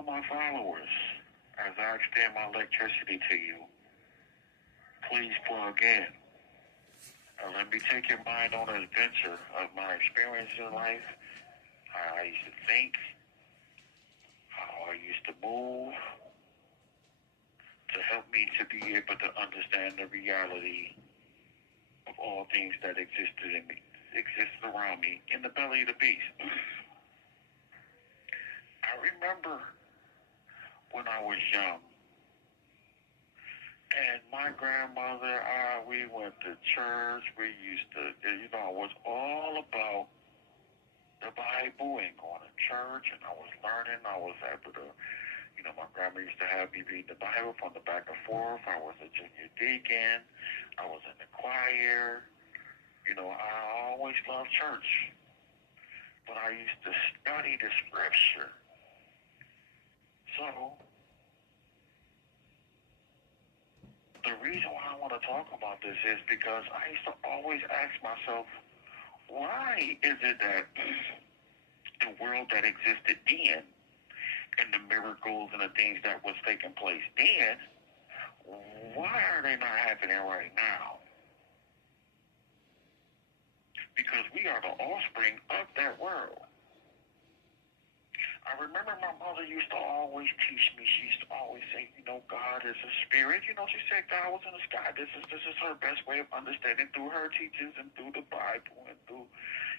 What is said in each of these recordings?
all my followers, as I extend my electricity to you, please plug in. Let me take your mind on an adventure of my experience in life, how I used to think, how I used to move, to help me to be able to understand the reality of all things that existed around me in the belly of the beast. I remember when I was young, and my grandmother, we went to church. We used to, it was all about the Bible and going to church, and I was learning. I was able to, my grandma used to have me read the Bible from the back and forth. I was a junior deacon. I was in the choir. I always loved church. But I used to study the scripture. So, the reason why I want to talk about this is because I used to always ask myself, why is it that the world that existed then and the miracles and the things that was taking place then, why are they not happening right now? Because we are the offspring of that world. I remember my mother used to always teach me. She used to always say, God is a spirit. She said God was in the sky. This is her best way of understanding through her teachings and through the Bible and through,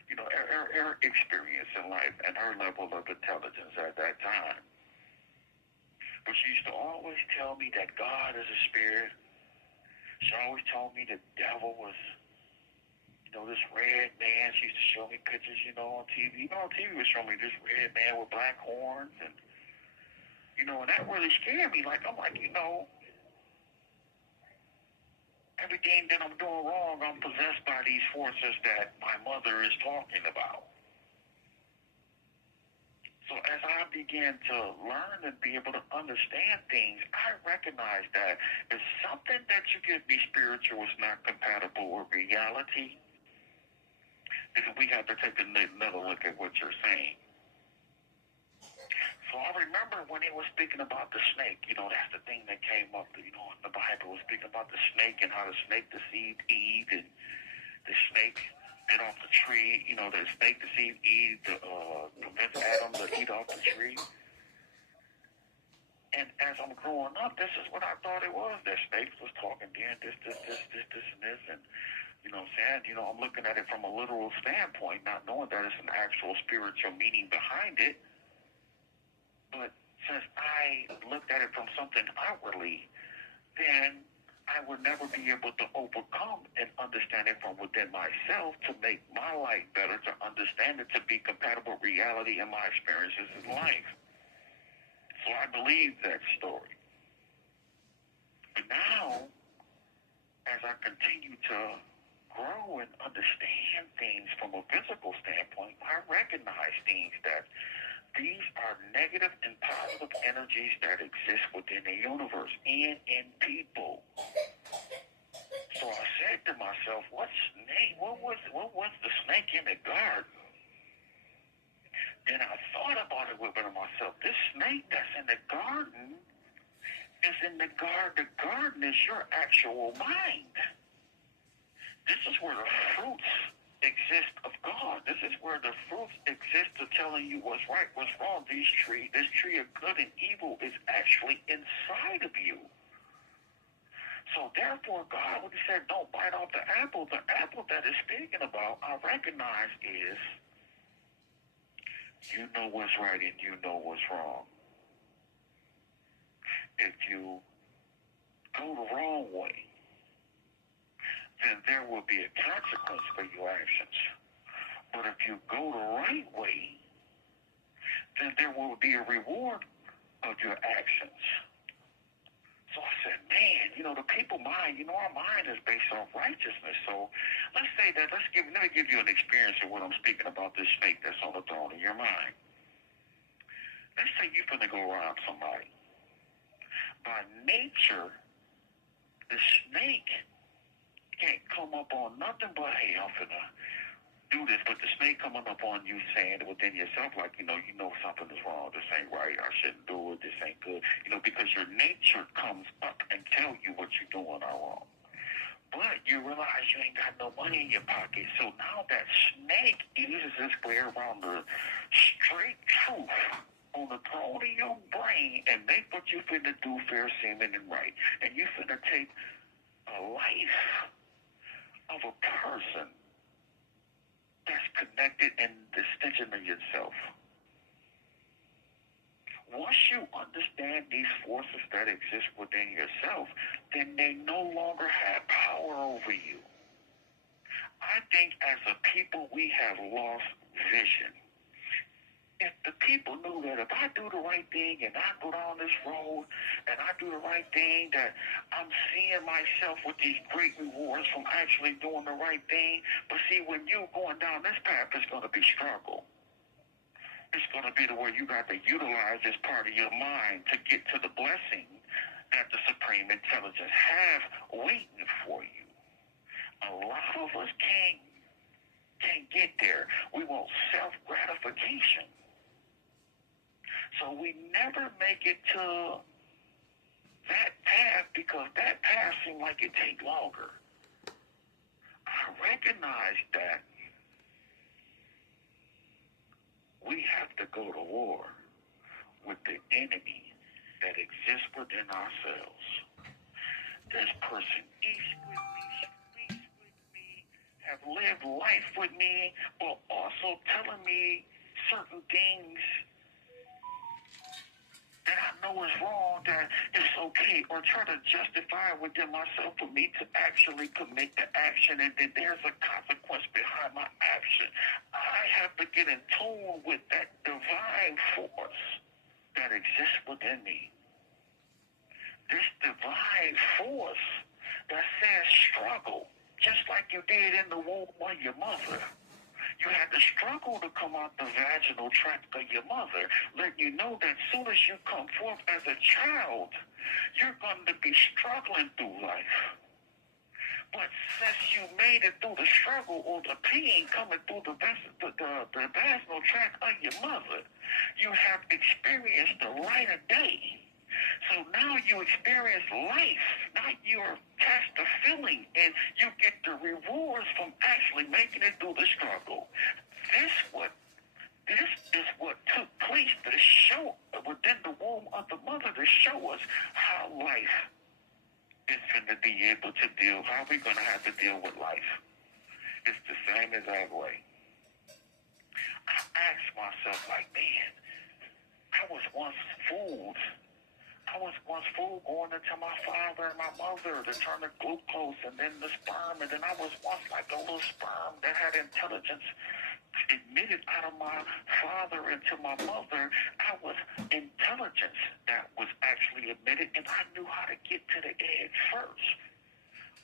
her experience in life and her level of intelligence at that time. But she used to always tell me that God is a spirit. She always told me the devil was, this red man. She used to show me pictures, on TV. On TV was showing me this red man with black horns. And, and that really scared me. Everything that I'm doing wrong, I'm possessed by these forces that my mother is talking about. So as I began to learn and be able to understand things, I recognize that if something that you give me spiritual is not compatible with reality, then we have to take another look at what you're saying. So I remember when he was speaking about the snake, that's the thing that came up, in the Bible was speaking about the snake and how the snake deceived Eve, and the snake bit off the tree, the snake deceived Eve to convince Adam to eat off the tree. And as I'm growing up, this is what I thought it was. That snake was talking then, this, and this, and I'm looking at it from a literal standpoint, not knowing that it's an actual spiritual meaning behind it. But since I looked at it from something outwardly, then I would never be able to overcome and understand it from within myself to make my life better, to understand it, to be compatible with reality and my experiences in life. So I believe that story. But now, as I continue to grow and understand things from a physical standpoint, I recognize things that these are negative and positive energies that exist within the universe and in people. So I said to myself, what snake? What was the snake in the garden? Then I thought about it within myself. This snake that's in the garden is in the garden. The garden is your actual mind. This is where the fruits exist of God. This is where the fruits exist of telling you what's right, what's wrong. This tree of good and evil is actually inside of you. So therefore, God, when he said, don't bite off the apple that is speaking about, I recognize is, you know what's right and you know what's wrong. If you go the wrong way, then there will be a consequence for your actions. But if you go the right way, then there will be a reward of your actions. So I said, man, the people mind, our mind is based on righteousness. So let's say that, let me give you an experience of what I'm speaking about, this snake that's on the throne in your mind. Let's say you're going to go rob somebody. By nature, the snake can't come up on nothing but, hey, I'm finna do this, but the snake coming up on you saying within yourself, like, you know something is wrong, this ain't right, I shouldn't do it, ain't good. Because your nature comes up and tell you what you're doing are wrong. But you realize you ain't got no money in your pocket. So now that snake uses its way around the straight truth on the throne of your brain and make what you finna do fair, seeming, and right. And you finna take a life of a person that's connected in the extension of yourself. Once you understand these forces that exist within yourself, then they no longer have power over you. I think as a people, we have lost vision. If the people knew that if I do the right thing and I go down this road and I do the right thing, that I'm seeing myself with these great rewards from actually doing the right thing. But see, when you're going down this path, it's going to be struggle. It's going to be the way you got to utilize this part of your mind to get to the blessing that the Supreme Intelligence have waiting for you. A lot of us can't get there. We want self-gratification. So we never make it to that path because that path seems like it takes longer. I recognize that we have to go to war with the enemy that exists within ourselves. This person eats with me, sleeps with me, have lived life with me, but also telling me certain things that I know is wrong, that it's okay, or try to justify within myself for me to actually commit the action, and then there's a consequence behind my action. I have to get in tune with that divine force that exists within me. This divine force that says struggle, just like you did in the womb of your mother. You had to struggle to come out the vaginal tract of your mother, letting you know that as soon as you come forth as a child, you're going to be struggling through life. But since you made it through the struggle or the pain coming through the vaginal tract of your mother, you have experienced the light of day. So now you experience life. Now you're past the feeling and you get the rewards from actually making it through the struggle. This is what took place to show within the womb of the mother to show us how life is going to be able to deal, how we're going to have to deal with life. It's the same exact way. I asked myself, like, man, I was once fooled going into my father and my mother to turn the glucose and then the sperm, and then I was once like a little sperm that had intelligence emitted out of my father into my mother. I was intelligence that was actually emitted, and I knew how to get to the egg first.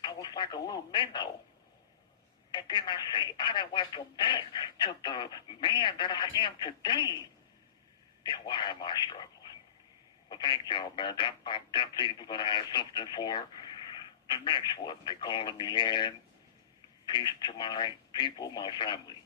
I was like a little minnow. And then I done went from that to the man that I am today. Then why am I struggling? Well, thank y'all, man. I'm definitely going to have something for the next one. They calling me in. Peace to my people, my family.